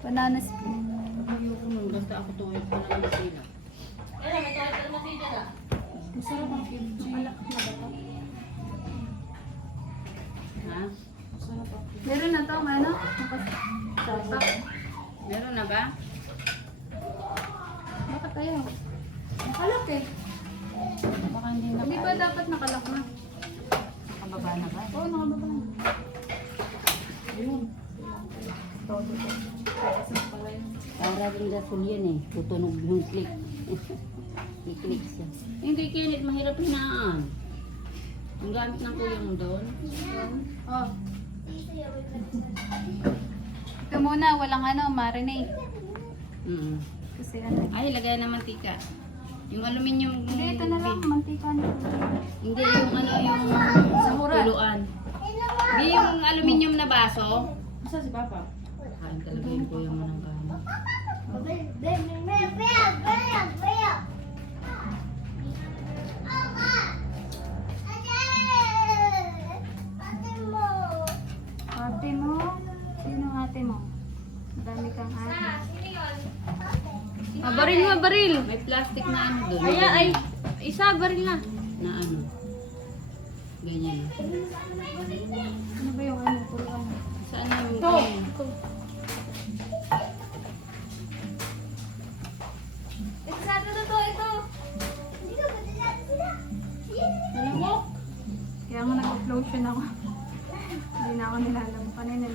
Banana split. Ayoko nun, basta ako tuwid pa lang ng sila. Masarap ang kimchi. Malak na ba to? Ha? Masarap ang Meron na to, ano? Nakasarap. Meron na ba? Bakit tayo? Nakalak eh. Baka hindi na. Hindi ba dapat nakalak na? Nakababa na ba? Oo, nakababa na. Ayun. To. Kasi pala yun. Rin gasol yan eh. Tutunog yung click. I-click siya. Yung kay Kenneth, mahirap hinaan. Ang gamit ng kuya mo doon. Oh. Ito muna, walang ano, marinate. Mm. Kasi ano. Ay, lagay na mantika. Yung aluminium. Hindi, ito na lang, mantika na. Hindi, yung ano, yung Sahura. tuluan. Hindi, yung aluminium na baso. Asa si Papa? Kain talaga yung kuya mo ng kain. Ate mo? Sino ate mo? Madami kang ate. Ah, baril mo, baril! May plastic na ano doon. Ay, ay, isa, baril na. Na ano. Ganyan. Ano ba yung ano, turuan? Saan yung... Ito! Ito. Nag-floation ako. Hindi na ako nilalam. Kanina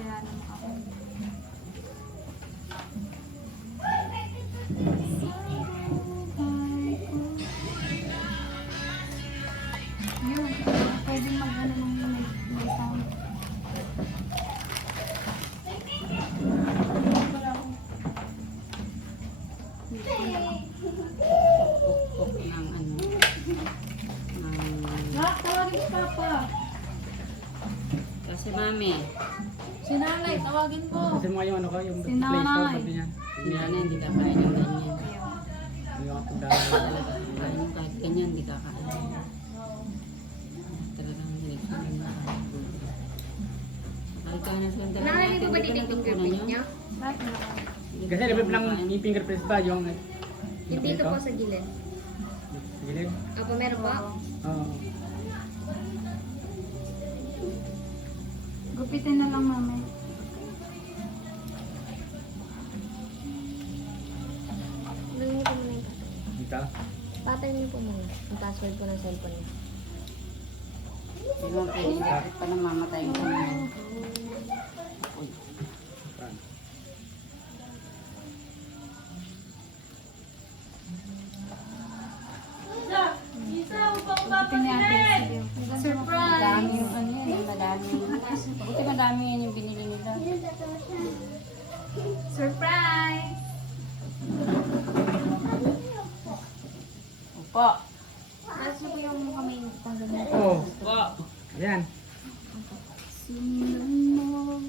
na hindi kakain ng ganyan. Yung ako dahil. Kain mo kahit ganyan, hindi kakain. Talagang ko yung Ay, kaya na sila dalawa. Nanay, di ba ba Hindi din yung fingerprint niya? Kasi level lang yung fingerprints ba, yung... Hindi ito po sa gilid. Gilid? Apo, meron po? Oo. Gupitin na lang mami. Dito. Patay niyo po muna. Ang password po ng cellphone niya. Hindi mo pwede bakit pa nang mamatay ko. Uy. Ni ate. Sige. Surprise! Madami yung ano yan, madami. Buti madami yan yung binili nila. Surprise! Opo. Tapos niyo po yung kamay niyo. Oo. Opo. Ayan. Sundan mo.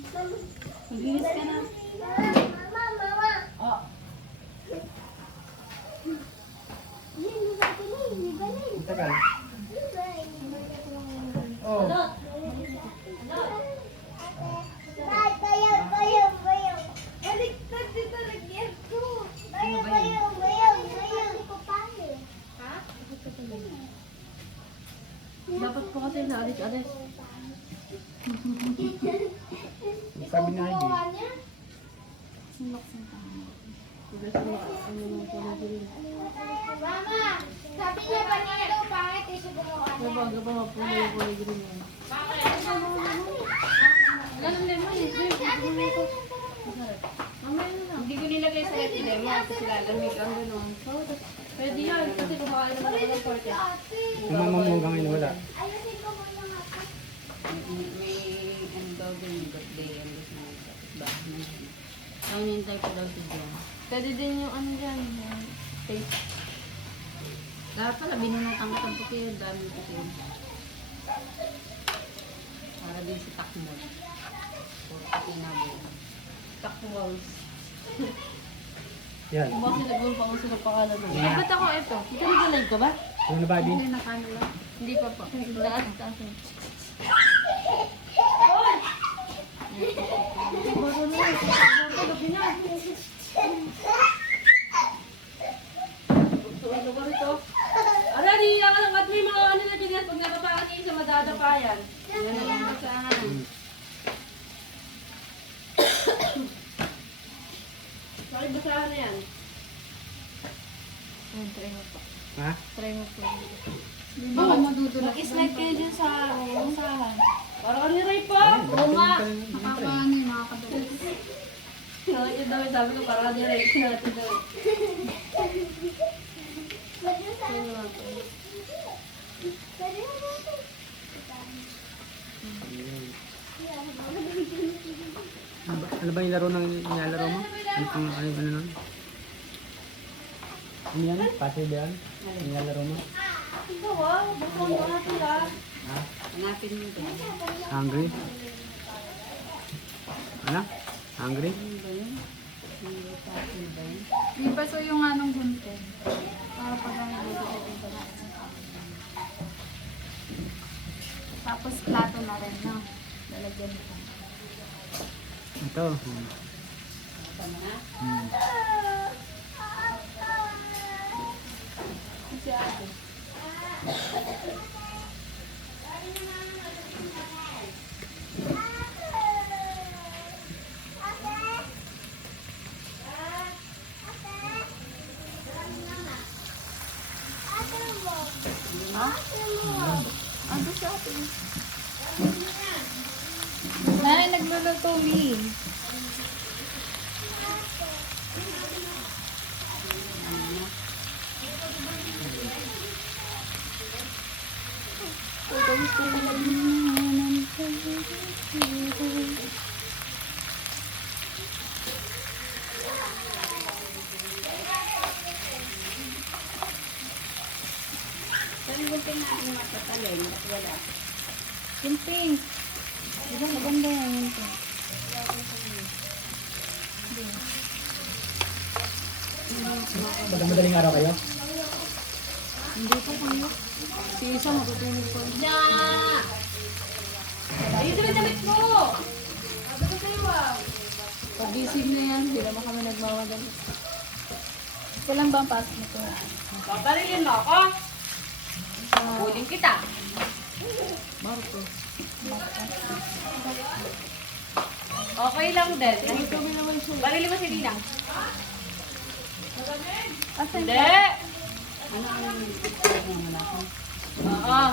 Mag-inis ka kasi naalis-alis. Sabi niya, hindi. Sinloksin ka. Mama, sabi niya ba niya daw pangit eh, siguro ano. Baga ba mapuno yung kulay green yan? Hindi ko nilagay sa ref demo kasi lalamig ang ganun. Pwede yan, kasi kumakain naman ako ng porte. Yung mama mo hanggang ngayon wala. Ayusin ko muna nga. May, may ano daw din yung birthday ang gusto mo sa bahay na yun. Si John. Pwede din yung ano dyan, yung taste. Lahat pala binunutan ko ng puti yun, dami puti yun. Para din si Takmol. Puro puti na. Takballs. Yan. Kung bakit nag-uul pa ako sila pangalan mo. Eh, ba't ako ito? Ito nag-live ka ba? Ano na ba, Adi? Hindi nakano lang. Hindi pa po. Taas, taas. Baro na. Ba rito? Ara, di ako lang. Ba't may mga ano na dyan yan? Na lang saan. Bakit basahan na yan? Ayun, try mo po. Ha? Try mo po. Baka madudulas. Mag-slide kayo dyan sa usahan. Parang ano yung rape pa? Oo nga. Nakakaano yung nakakadulas. Nakakita daw, sabi ko yung rape natin daw. Ano ba, ano ba yung laro ng nilalaro mo? Ano pang ano, ano nun? Ano yan? Puzzle ba yan? Nilalaro mo? Ikaw ah, basta mo na sila. Ha? Hanapin mo ito. Hungry? Ano? Hungry? Ano ba paso yung anong gunting. Para pag ang Tapos plato na rin, no? Lalagyan mo. Ito. Hmm. Tama na? Hmm. Si ate. うん。Paparilin mo ako. Huling kita. Marco. Okay lang din. Barilin mo si Dinang. Asan Hindi! Ano ang? Oo.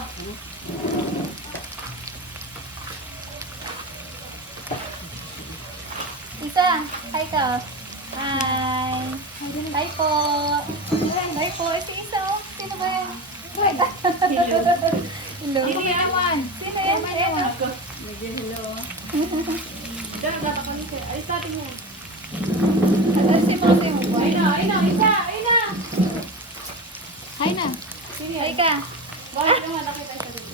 Isa, hi ka. Hi. Hi po. Hi po. Si Isa, oh. Sino ba yan? Wait. Hello. Hello. Sino yan? Sino yan? Sino? Medyo hello. Diyan, natapanin siya. Ay, sa atin mo. Ano si mga sa'yo? Ay na, ay na, isa, ay na. Hi na. Sino Hi yan? ka. Bakit naman nakita siya dito?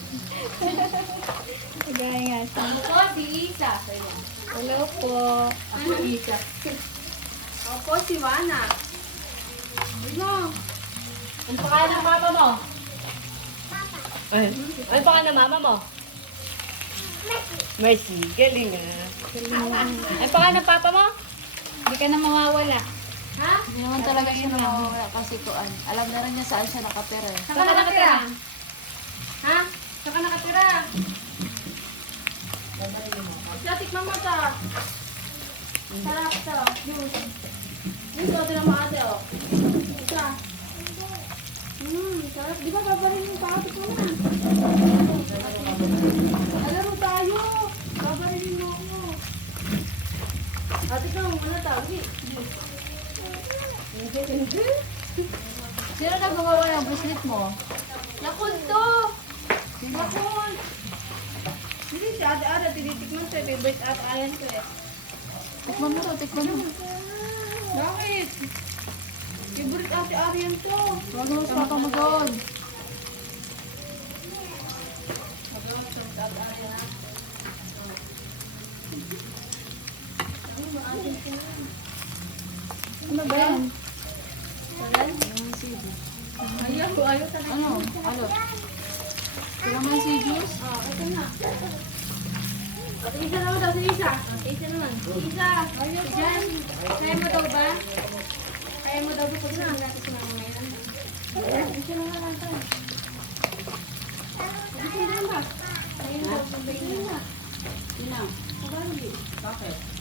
Gaya nga. Ako, si Isa. Hello po. Ako, Isa. Ako, si Wana. Ano? Ano pangalan ng mama mo? Ay, ano pangalan ng mama mo? Mercy. Galing ah. Ano pangalan ng papa mo? Hindi ka na mawawala. Ha? Hindi naman talaga siya mawawala kasi kuan. Alam na rin niya saan siya nakapera. eh. Saan ka nakatira? Ha? Saan ka nakatira? Tikman mo ito. Sarap ito. Juice. Juice, o, tinan mo ate, o. Isa. Hmm, sarap. Di ba babarin yung patik mo na? Alaro tayo. Babarin mo ako. Ate ka, muna tawag. Hindi, hindi. Sino nagagawa ng bracelet mo? Nakunto! Nakun! Hindi si Ate Ada, tinitikman sa favorite at ayan ko eh. Tikman mo to, tikman mo. Bakit? Favorite Ate Ada yan to. Wag mo sa pamagod. Ano ba yan? Ayaw ayaw talaga. Ano? Ano? Kailangan si juice? Ah, ito na. Ate Isa naman daw, si Isa. Ate Isa naman. Isa. Diyan. Kaya mo daw ba? Kaya mo daw ba pag sinabi natin si mama ngayon? Isa naman natin. Isa naman ba? Ayun daw, sabihin na. Sino? Sabali. Bakit? Eh.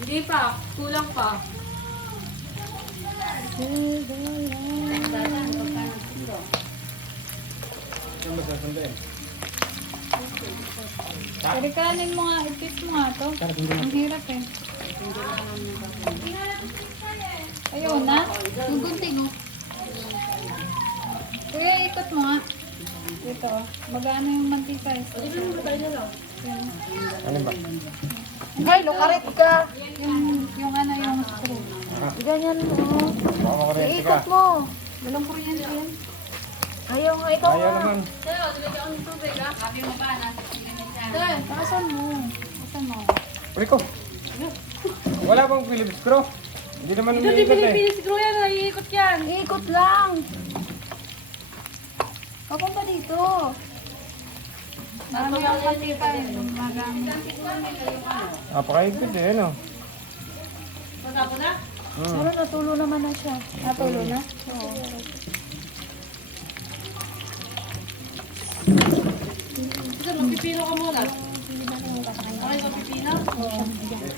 Hindi pa. Kulang pa. Saan? Pagka nagsundo. Sasundin? Karikanin mo nga, ipit mo nga to. Ang hirap eh. Ayaw na. Yung gunting oh. Kuya, ikot mo nga. Ito oh. Magano yung mantika eh. Mo. Ano ba? Ay, lukarit ka. Yung, yung ano, yung screw. Ganyan mo. Iikot mo. Walang kuryente yan. Ayaw nga ikaw Ayaw nga. naman. Tayo, tulad ako ng tubig ah. Sabi mo ba, nasa tingin siya? Tayo. Takasan mo. Takasan mo. Rico. Wala bang Philips screw? Hindi naman Ito, di umiikot eh. Pilipinas siguro yan. Naiikot yan. Iikot lang. Papunta dito. Marami ang mantika eh. Magamit. Napakaigpit eh, ano? Matapos na? Hmm. Ano, natulo naman na siya. Natulo na? Oo. Ito, magpipino ka muna. Okay, magpipino?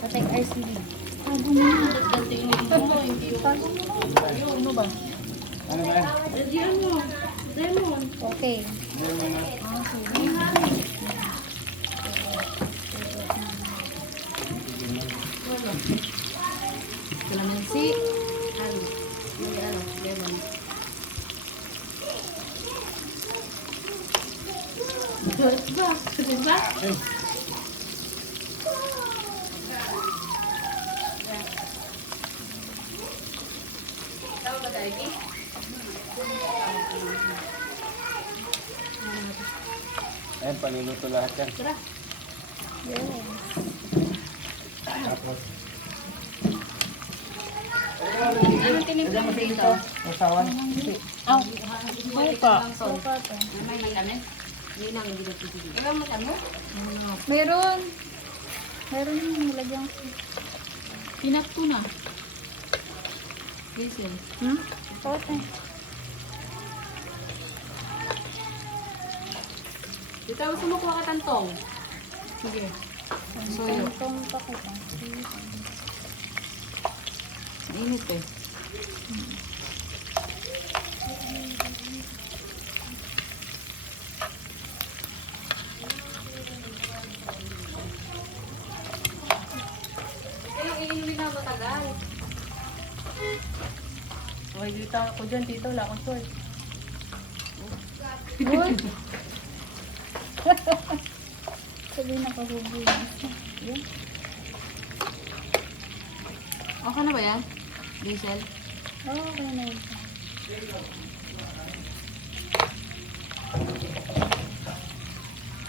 Patay RCD. Ano ba yan? Lagyan mo. Lemon. Okay. Kalamansi. Ano? Hindi ano, lemon. Diba? Diba? Ayan, paniluto lahat yan. Tapos, Ano tinimpla mo dito? usawan. Buka. May matamis? Hindi lang, hindi nagtitigil. Ikaw matamis? Meron. Meron yung nilagyan ko. Pinat ko na. Hazel. Hmm? Okay. Dito ako sumukuha ka tantong. Sige. Soyo. Itong pakita. Mainit eh. Matagal. Okay, dito ako dyan. Dito, wala akong short. Sabi na yung isa. Yan. Okay na ba yan? Hazel? Okay na yun.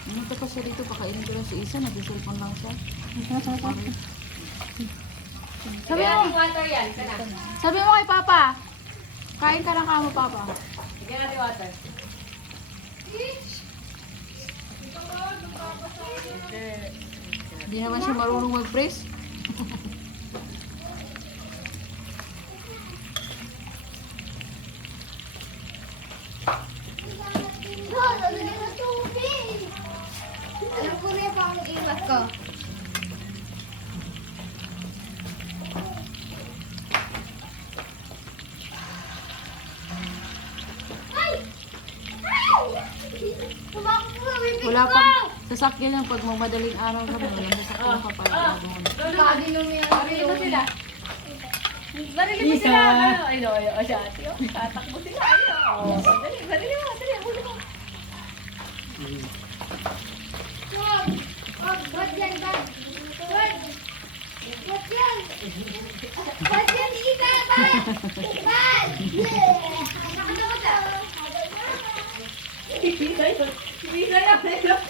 Pumunta pa siya dito, pakainin ko lang si Isa, nag-cellphone lang siya. Sabi mo. water yan. Sabi mo kay Papa, kain ka ng kamo, Papa. Bigyan natin water. Hindi naman siya marunong mag-press. sasakyan lang pag mamadaling araw ka na, walang sasakyan ka pala. Lagi nung yan. Barili mo sila. Barili mo sila. Ano? Ay, no, ay, siya. ate, oh. Tatakbo sila. Ay, oh. Dali, barili mo. Dali, huli mo. Wag! Wag! Ba't yan, Dad? Wag! Ba't yan? Ba't yan? Ika! Ba't? Ba't? Nakatawa ka. Bisa yun. Bisa yun.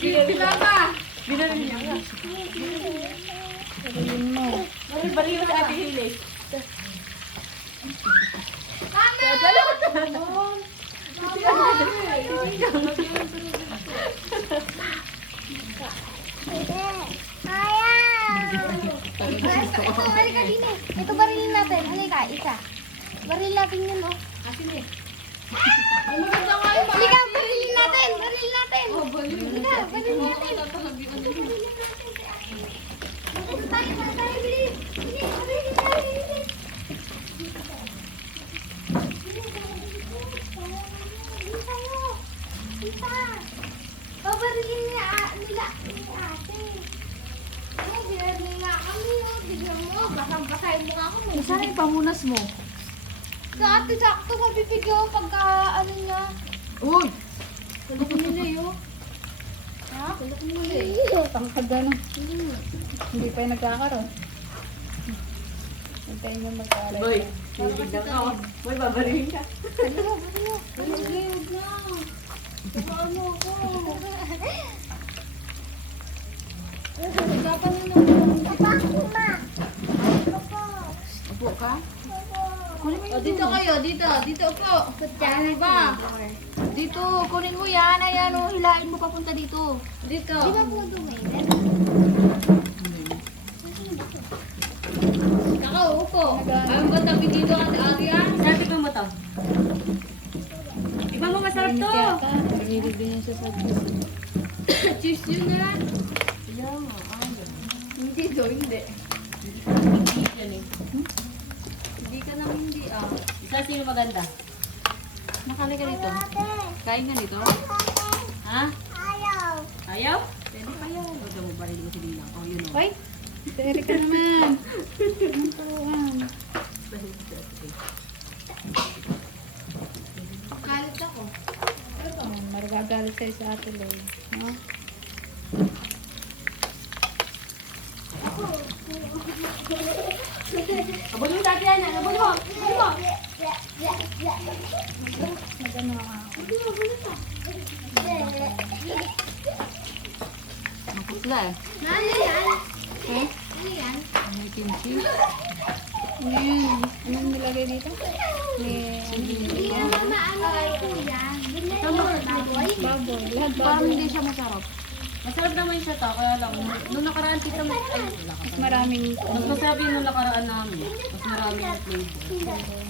Bisa pa. Binalik niya nga. Sabihin mo. Barili, barili mo sa ate Hilis. Mama! Dalawa. Ito, ito, bari ka din eh. Ito barilin natin. Halika, isa. Baril natin yun, oh. Asin eh. Ay, maganda nga yung Halika, barilin natin. Barilin natin. Oh, Halika, barilin natin. Ito tayo, ito tayo, bilis. Bilis, barilin natin, bilis. Bilis tayo. Isa. Babarilin niya, ah, nila, ni ate. Ano, binarilin nga kami, oh. Tignan mo, basang-basay mo ako. Saan yung pamunas mo? Sa ate, sakto sa bibig yun pagka, ano niya. Uy! Tulog mo na yun. Ha? Tulog mo na yun. Tangkad na. Hindi pa yung nagkakaroon. Hintayin mo magkakaroon. Boy, hindi na ako. Boy, babarilin ka. Halika, halika. Halika, na. Ano ako? Usapan na naman. Papa, ma. Papa. Upo ka? O, dito kayo, dito, dito po. Ano ba? Dito, kunin mo yan. Ayan, oh, hilain mo papunta dito. Dito. Di ba po dumainit? Nakaupo. Ang ba tabi dito at Aria? Sabi ko mo to. Iba mo masarap to. Mahilig din yan siya sa Cheese yun na lang. Hindi do, hindi. Yan eh. Hindi ka naman hindi ah. Isa sino maganda? Nakali ka dito. Kain ka dito. Ha? Ayaw. Ayaw? Pwede ayaw. Huwag mo barilin mo si Dina. Oh, yun o. Hoy! Tere ka naman. Anong turuan? Kalit ako. Oh, maragagalit sa'yo sa ate Loy. No? Abon mo dati yan. Abon mo. Abon mo. Maputla eh. Ano yan? Eh? Ano yan? May kimchi. Ano yun? Anong nilagay dito? May Hindi naman maano ito yan. Tama, baboy. baboy. Lahat Parang hindi siya masarap. Masarap naman siya to. Kaya lang, nung nakaraan kita mo. Mas maraming Mas masarap nung nakaraan namin. Mas marami yung flavor.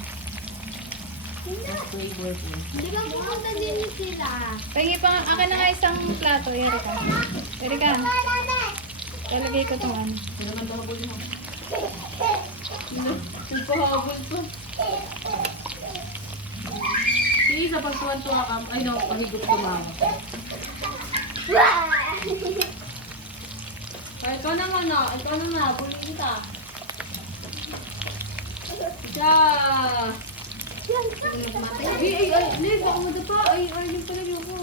Mas flavor yun. Di ba pumunta din sila? Pahingi pa, akin na nga isang plato, Erika. Erika, lalagay ko itong ano. Sino man bahabol mo? Nagpahabol to. Si Isa, pag tuwan-tuwa ka, ay no, pahigop tumawa. Ay, ikaw naman na. Ikaw naman na. Bulin kita. Siya. Ay, ay, ay, Liv, baka mo pa. Ay, ay, Liv pala yung ko.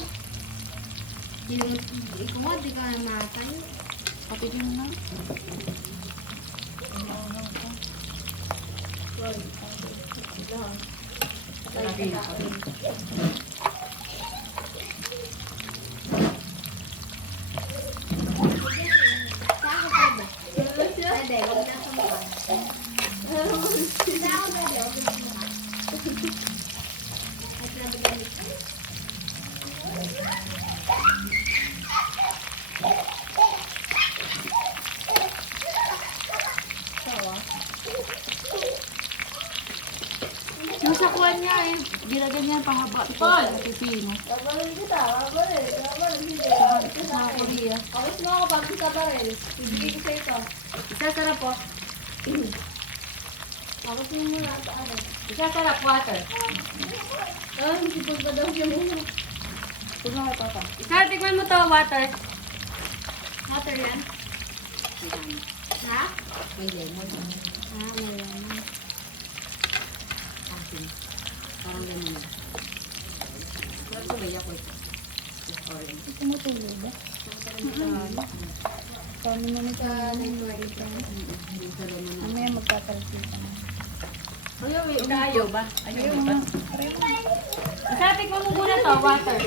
Ikaw nga, di ka namatay. Din na. Pwede, huwag na sa mukha. Hindi ako pwede, huwag na sa mukha. At nabigyan ko. Yung sa kuwan niya eh, ginagyan niya pahaba. Paul! Pipino. Babalin kita. Babalin. Babalin kita. Sa Korea. Awas mo ako pag sa baril. Ibigay ko sa ito. Isa sarap po. Awas mo muna sa ano. Isa sarap, water. Ah, masipag pa daw siya muna. Puno ka papa. Isa, tikman mo to, water. Water yan? Ha? May lemon. Ah, meron. Asin. Parang lemon. Ko ba ako. Tumutulog ba? Kami na nito. Yung sa lemon na. Mamaya magkakalpita na. Ayaw, ayaw ba? Ayaw ba? Isa, tikman mo muna to, water.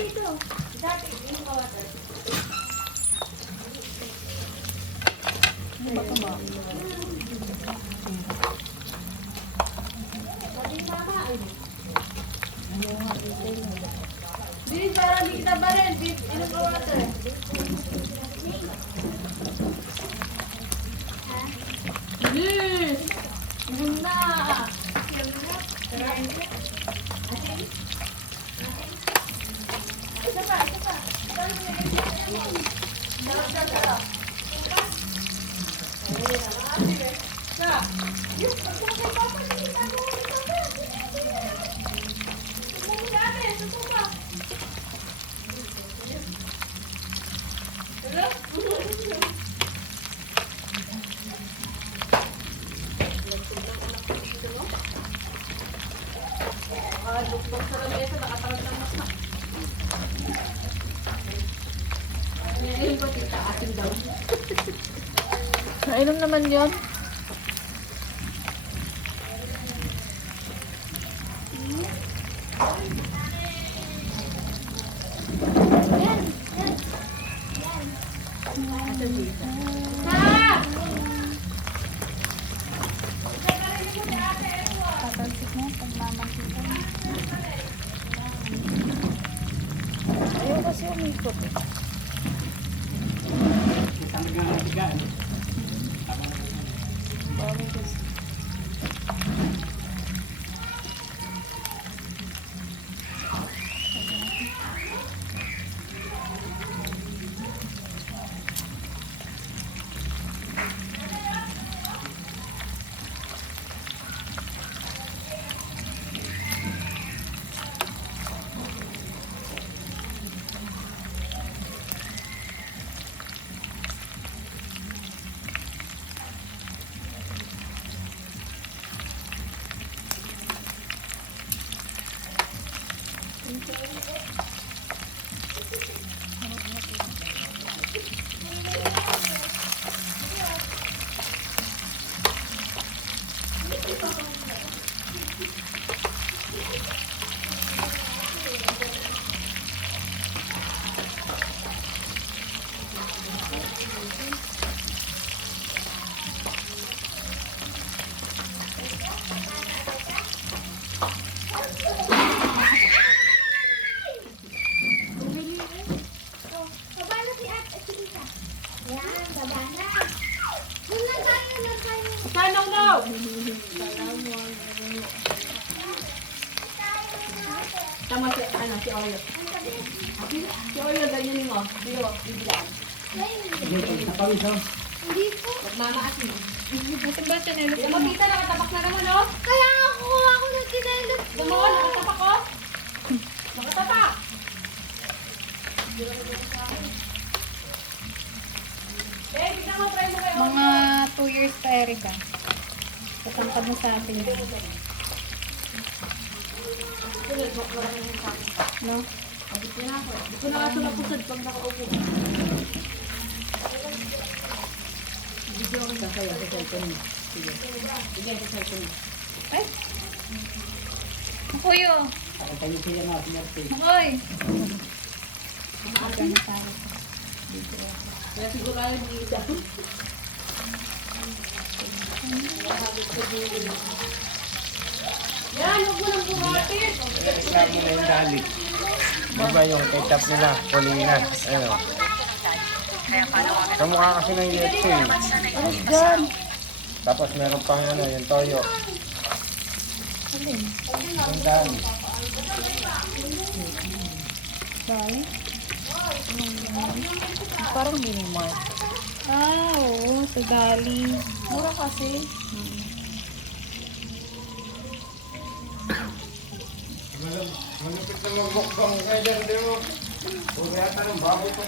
Naman yun. Ayaw kasi umikot. eh. Talagang natigaan. Well, Napawis oh. Hindi po. Magmamaasin. Gusto ba siya nilo? Yung mabita, nakatapak na naman, oh. Kaya kuha ako ng kinailan. Gumawa, nakatapak, oh. Nakatapak. Eh, bigyan mo, try mo kayo. Mga 2 years pa, Erika. Patangkad mo sa atin. No? Abit na ako. Hindi ko nakatulapusad pag nakaupo. Video ko sa kaya sa cellphone mo. Sige. Sige, sa cellphone mo. Ay! Makuyo! Ako tayo siya na, sinerte. Makoy! Kaya siguro ayaw ni Ida. Yan, huwag mo nang bumatit. Sabi mo na yung dali. Di ba yung ketchup nila, Polina? Ano? Kamukha kasi ng Yetsu eh. Tapos meron pang ano, yung toyo. Yung dali. Sorry? Parang mini-mart. Ah, oo. Sa Dali. Mura kasi. Malapit na magbukbang kayo dyan, di mo? Puro yata ng baboy pa